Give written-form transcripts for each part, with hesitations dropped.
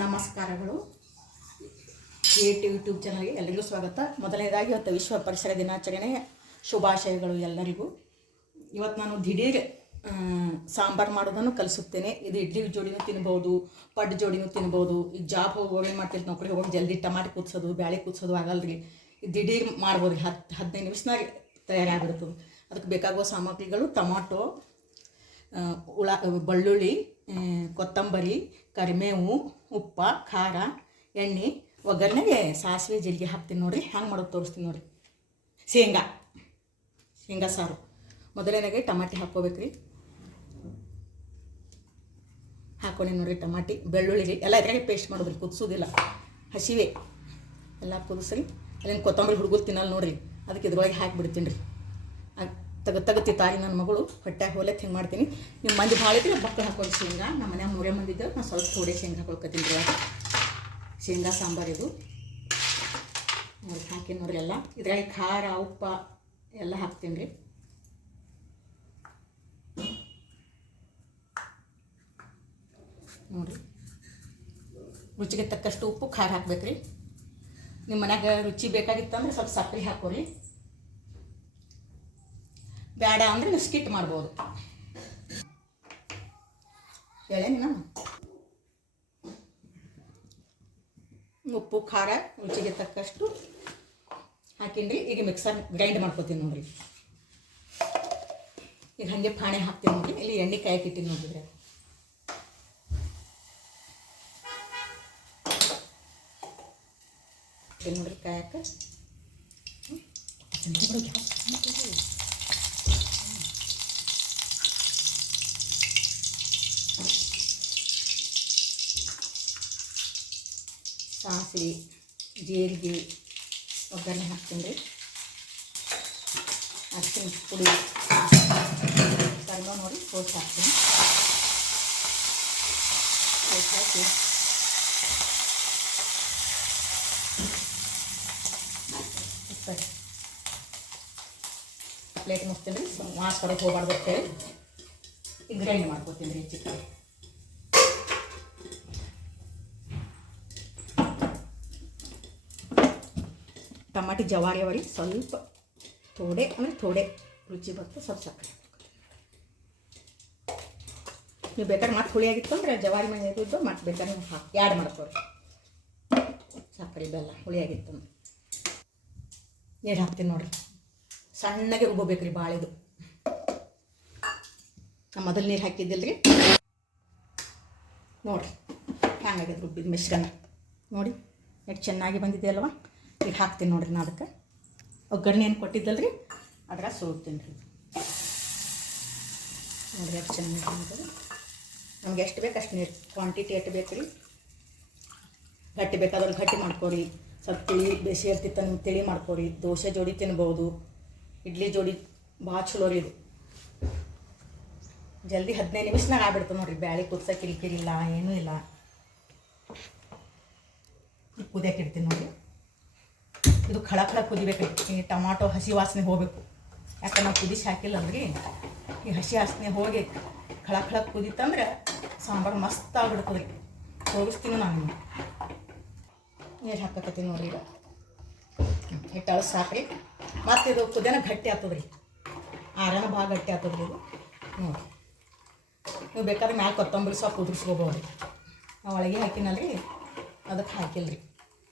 ನಮಸ್ಕಾರಗಳು. Creative YouTube ಚಾನಲ್ಗೆ ಎಲ್ಲರಿಗೂ ಸ್ವಾಗತ. ಮೊದಲನೇದಾಗಿ ಇವತ್ತು ವಿಶ್ವ ಪರಿಸರ ದಿನಾಚರಣೆಯ ಶುಭಾಶಯಗಳು ಎಲ್ಲರಿಗೂ. ಇವತ್ತು ನಾನು ದಿಢೀರ್ ಸಾಂಬಾರು ಮಾಡೋದನ್ನು ಕಲಿಸುತ್ತೇನೆ. ಇದು ಇಡ್ಲಿ ಜೋಡಿನೂ ತಿನ್ಬೋದು, ಪಡ್ಡು ಜೋಡಿನೂ ತಿನ್ಬೋದು. ಈಗ ಜಾಬ್ ಹೋಗಿ ಏನು ಮಾಡ್ತಿರ್ತೀವಿ, ನೌಕರಿ ಹೋಗಿ ಜಲ್ದಿ ಟಮಾಟೆ ಕುದಿಸೋದು, ಬ್ಯಾಳೆ ಕುದಿಸೋದು ಆಗಲ್ರಿ. ಇದು ದಿಢೀರ್ ಮಾಡ್ಬೋದು ರೀ. 10-15 ನಿಮಿಷನಾಗ ತಯಾರಾಗಿಬಿಡ್ತದೆ. ಅದಕ್ಕೆ ಬೇಕಾಗುವ ಸಾಮಗ್ರಿಗಳು: ಟೊಮಾಟೊ, ಬೆಳ್ಳುಳ್ಳಿ, ಕೊತ್ತಂಬರಿ, ಕರಿಬೇವು, ಉಪ್ಪು, ಖಾರ, ಎಣ್ಣೆ. ಒಗ್ಗರಣೆಗೆ ಸಾಸಿವೆ ಜೀರಿಗೆ ಹಾಕ್ತೀನಿ ನೋಡಿರಿ. ಹ್ಯಾಂಗೆ ಮಾಡೋದು ತೋರಿಸ್ತೀನಿ ನೋಡಿರಿ. ಶೇಂಗಾ ಸಾರು. ಮೊದಲನೇಗೆ ಟಮಾಟಿ ಹಾಕ್ಕೋಬೇಕು ರೀ. ಹಾಕ್ಕೊಂಡಿ ನೋಡಿರಿ. ಟಮಾಟಿ, ಬೆಳ್ಳುಳ್ಳಿ ಎಲ್ಲ ಇದ್ರಾಗೆ ಪೇಸ್ಟ್ ಮಾಡೋದ್ರಿ, ಕುದಿಸೋದಿಲ್ಲ, ಹಸಿವೆ ಎಲ್ಲ ಕುದಿಸ್ರಿ. ಅಲ್ಲೇನು ಕೊತ್ತಂಬರಿ ಹುಡುಗರು ತಿನ್ನಲ್ಲ ನೋಡಿರಿ, ಅದಕ್ಕೆ ಇದ್ರೊಳಗೆ ಹಾಕಿಬಿಡ್ತೀನಿ ರೀ. ತಗತ್ತಿ ನನ್ನ ಮಗಳು ಹೊಟ್ಟೆಗೆ ಹೋಲಕ್ಕೆ ಹಿಂಗೆ ಮಾಡ್ತೀನಿ. ನಿಮ್ಮ ಮಂದಿ ಭಾಳ ಇದ್ರೆ ಬಕ್ಕಳು ಹಾಕೊಂಡು ಶೇಂಗಾ. ನಮ್ಮ ಮನ್ಯಾಗ 3 ಮಂದಿ ಇದ್ದರೆ ನಾನು ಸ್ವಲ್ಪ ಥೋಡೆ ಶೇಂಗಾ ಹಾಕೊಳ್ಕತ್ತೀನಿ ರೀ. ಶೇಂಗಾ ಸಾಂಬಾರು ಇದು ನೋಡಿ. ಹಾಕಿ ನೋಡಿರಿ ಎಲ್ಲ. ಇದ್ರಾಗ ಖಾರ, ಉಪ್ಪು ಎಲ್ಲ ಹಾಕ್ತೀನಿ ರೀ. ನೋಡಿರಿ, ರುಚಿಗೆ ತಕ್ಕಷ್ಟು ಉಪ್ಪು, ಖಾರ ಹಾಕ್ಬೇಕು ರೀ. ನಿಮ್ಮ ಮನ್ಯಾಗ ರುಚಿ ಬೇಕಾಗಿತ್ತಂದ್ರೆ ಸ್ವಲ್ಪ ಸಕ್ಕರೆ ಹಾಕೋರಿ. ಬೇಡ ಅಂದರೆ ನೀವು ಸ್ಕಿಟ್ ಮಾಡ್ಬೋದು. ಹೇಳೇನ ಉಪ್ಪು, ಖಾರ ರುಚಿಗೆ ತಕ್ಕಷ್ಟು ಹಾಕಿನ್ರಿ. ಈಗ ಮಿಕ್ಸರ್ ಗ್ರೈಂಡ್ ಮಾಡ್ಕೊತೀನಿ ನೋಡಿರಿ. ಈಗ ಹಾಗೆ ಪಾಣೆ ಹಾಕ್ತೀನಿ ನೋಡಿರಿ. ಇಲ್ಲಿ ಎಣ್ಣೆ ಕಾಯಕ್ಕೆ ಇಟ್ಟಿನಿ ನೋಡಿದ್ರೆ ನೋಡಿರಿ ಕಾಯಕ್ಕೆ. ಸಾಸಿವೆ, ಜೀರಿಗೆ, ಒಗ್ಗರಣೆ ಹಾಕ್ತೀನಿ ರೀ. ಅರಿಶಿನ ಪುಡಿ, ಕರಿಬೇವು ನೋಡಿ ಕೋಸು ಹಾಕ್ತೀನಿ. ಹಾಕಿ ಪ್ಲೇಟ್ ಮುಚ್ತೀನಿ ರೀ. ವಾಸ ಹೊರಗೆ ಹೋಗ್ಬಾರ್ದು ಅಂತೇಳಿ ಈಗ ಗ್ರೈಂಡ್ ಮಾಡ್ಕೊತೀನಿ ರೀ. ಚಿಕನ್ ಟಮಾಟಿ ಜವಾರಿ ಅವರಿ ಸ್ವಲ್ಪ ಥೋಡೆ ರುಚಿ ಬರ್ತದೆ. ಸ್ವಲ್ಪ ಸಕ್ಕರೆ ನೀವು ಬೇಕಾದ್ರೆ ಮತ್ತೆ ಹುಳಿಯಾಗಿತ್ತು ಅಂದರೆ ಜವಾರಿ ಮನೆ ಇದ್ದು ಮತ್ತೆ ಬೇಕಾದ್ರೆ ನೀವು ಹಾಕಿ ಆ್ಯಡ್ ಮಾಡ್ಕೊರಿ. ಸಕ್ಕರೆ ಬೆಲ್ಲ ಹುಳಿಯಾಗಿತ್ತು ಅಂದ್ರೆ ನೀರು ಹಾಕ್ತೀನಿ ನೋಡಿರಿ. ಸಣ್ಣಗೆ ರುಬ್ಬೇಕು ರೀ ಬಾಳಿದು. ನಾನು ಮೊದಲು ನೀರು ಹಾಕಿದ್ದಿಲ್ಲ ರೀ. ನೋಡಿರಿ ಹ್ಯಾಂಗಾಗ್ಯದ ರುಬ್ಬಿದ ಮಿಶ್ರಣ ನೋಡಿ ಎಷ್ಟು ಚೆನ್ನಾಗಿ ಬಂದಿದೆ ಅಲ್ವಾ. ಈಗ ಹಾಕ್ತೀನಿ ನೋಡಿರಿ. ನಾನು ಅದಕ್ಕೆ ಒಗ್ಗರಣೆ ಏನು ಕೊಟ್ಟಿದ್ದಲ್ಲ ರೀ, ಅದ್ರಾಗ ಸೋಡ್ತೀನಿ ರೀ. ನೋಡಿರಿ ಎಷ್ಟು ಚೆನ್ನಾಗಿ ಬಂದಿದೆ. ನಮ್ಗೆ ಎಷ್ಟು ಬೇಕು ಅಷ್ಟು ನೀರು, ಕ್ವಾಂಟಿಟಿ ಎಷ್ಟು ಬೇಕು ರೀ. ಗಟ್ಟಿ ಬೇಕಾದ್ರೆ ಗಟ್ಟಿ ಮಾಡ್ಕೊರಿ. ಸ್ವಲ್ಪ ತಿಳಿ ಬೇಸಿ ಇರ್ತಿತ್ತು ನಿಮ್ಗೆ ತಿಳಿ ಮಾಡ್ಕೊರಿ. ದೋಸೆ ಜೋಡಿ ತಿನ್ಬೋದು, ಇಡ್ಲಿ ಜೋಡಿ ಭಾಳ ಚಲೋ ರೀ ಇದು. ಜಲ್ದಿ 15 ನಿಮಿಷನಾಗ ಆಗ್ಬಿಡ್ತದೆ ನೋಡಿರಿ. ಬ್ಯಾಳೆ ಕುದಿಸೋ ಕಿರಿಕಿರಿ ಇಲ್ಲ, ಏನೂ ಇಲ್ಲ. ಕುದಿಯಕ್ಕೆ ಇಡ್ತೀನಿ ನೋಡಿ. ಇದು ಖಳ ಕುದಿಬೇಕು. ಈ ಟೊಮಾಟೊ ಹಸಿ ವಾಸನೆ ಹೋಗಬೇಕು. ಯಾಕೆ ನಾವು ಕುದಿಸಿ ಹಾಕಿಲ್ಲ ಅಂದ್ರೆ ಈ ಹಸಿ ವಾಸನೆ ಹೋಗಿ ಖಳ ಕುದಿತಂದ್ರೆ ಸಾಂಬಾರು ಮಸ್ತ್ ಆಗಿಬಿಡ್ತದೆ ರೀ. ತೋರಿಸ್ತೀನಿ ನಾನು ನಿಮ್ಗೆ. ನೀರು ಹಾಕಕತ್ತೀನಿ ನೋಡಿ. ಈಗ ಹಿಟ್ಟು ಅಳಸಿ ಸಾಕ್ರಿ. ಮತ್ತು ಇದು ಕುದಿಯೋಣ ಗಟ್ಟಿ ಆಗ್ತದೆ ರೀ. ಆರಣ ಭಾಳ ಗಟ್ಟಿ ಆಗ್ತದೆ ರೀ ಇದು. ನೋಡಿ ನೀವು ಬೇಕಾದ್ರೆ ಮ್ಯಾಲೆ ಕೊತ್ತಂಬರಿ ಸೊಪ್ಪು ಉದುರಿಸ್ಕೋಬೋದು. ನಾವು ಒಳಗೆ ಹಾಕಿನಲ್ರಿ, ಅದಕ್ಕೆ ಹಾಕಿಲ್ಲ ರೀ.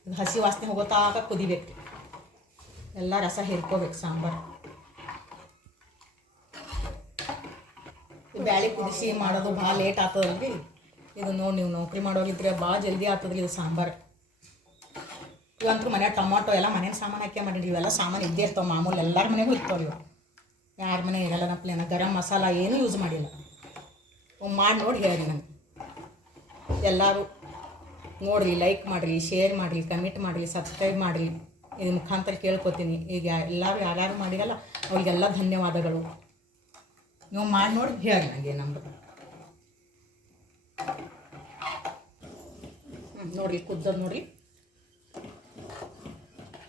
ಇದು ಹಸಿ ವಾಸನೆ ಹೋಗೋತಾಗ ಕುದಿಬೇಕು ರೀ. ಎಲ್ಲ ರಸ ಹಿರ್ಕೋಬೇಕು ಸಾಂಬಾರು. ಬ್ಯಾಳೆ ಕುದಿಸಿ ಮಾಡೋದು ಭಾಳ ಲೇಟ್ ಆಗ್ತದಲ್ರಿ. ಇದು ನೋಡಿ, ನೀವು ನೌಕರಿ ಮಾಡೋಗಿದ್ರೆ ಭಾಳ ಜಲ್ದಿ ಆಗ್ತದ್ರಿ ಇದು ಸಾಂಬಾರು. ಇವಂತೂ ಮನೆ ಟೊಮಾಟೊ ಎಲ್ಲ ಮನೇನ ಸಾಮಾನು ಹಾಕಿ ಮಾಡಿರಿ. ಇವೆಲ್ಲ ಸಾಮಾನು ಇದ್ದೇ ಇರ್ತಾವೆ ಮಾಮೂಲು, ಎಲ್ಲರ ಮನೆಗೂ ಇರ್ತಾವೆ ಇವು. ಯಾರ ಮನೆ ಇರಲ್ಲ ನಪ್ಲೇನ. ಗರಂ ಮಸಾಲ ಏನೂ ಯೂಸ್ ಮಾಡಿಲ್ಲ. ಮಾಡಿ ನೋಡಿ ಹೇಳಿ ನನಗೆ. ಎಲ್ಲರೂ ನೋಡಿರಿ, ಲೈಕ್ ಮಾಡಿರಿ, ಶೇರ್ ಮಾಡಿರಿ, ಕಮೆಂಟ್ ಮಾಡಿರಿ, ಸಬ್ಸ್ಕ್ರೈಬ್ ಮಾಡಿರಿ. ಇದ್ರ ಮುಖಾಂತರ ಕೇಳ್ಕೊತೀನಿ. ಈಗ ಎಲ್ಲರೂ ಯಾರ್ಯಾರು ಮಾಡಿರಲ್ಲ ಅವ್ರಿಗೆಲ್ಲ ಧನ್ಯವಾದಗಳು. ನೀವು ಮಾಡಿ ನೋಡಿ ಹೇಳಿ ನನಗೆ ನಮ್ಮದು. ನೋಡಿರಿ ಕುದ್ದೋದು ನೋಡಿರಿ.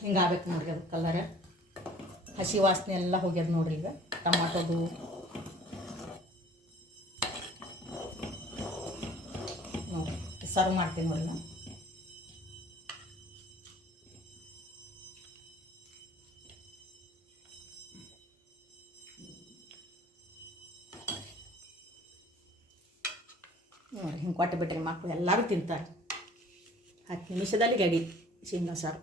ಹಿಂಗಾಗಬೇಕು ನೋಡಿರಿ. ಅದು ಕಲರ್ ಹಸಿ ವಾಸನೆ ಎಲ್ಲ ಹೋಗ್ಯದ ನೋಡಿರಿ. ಈಗ ಟಮಾಟೋದು ಸರ್ವ್ ಮಾಡ್ತೀನಿ ನೋಡಿ ನಾನು. ನೋಡಿ ಹಿಂಗೆ ಕೊಟ್ಟು ಬಿಟ್ಟರೆ ಮಕ್ಕಳು ಎಲ್ಲರೂ ತಿಂತಾರೆ. 10 ನಿಮಿಷದಲ್ಲಿ ರೆಡಿ ಶೇಂಗಾ ಸಾರು.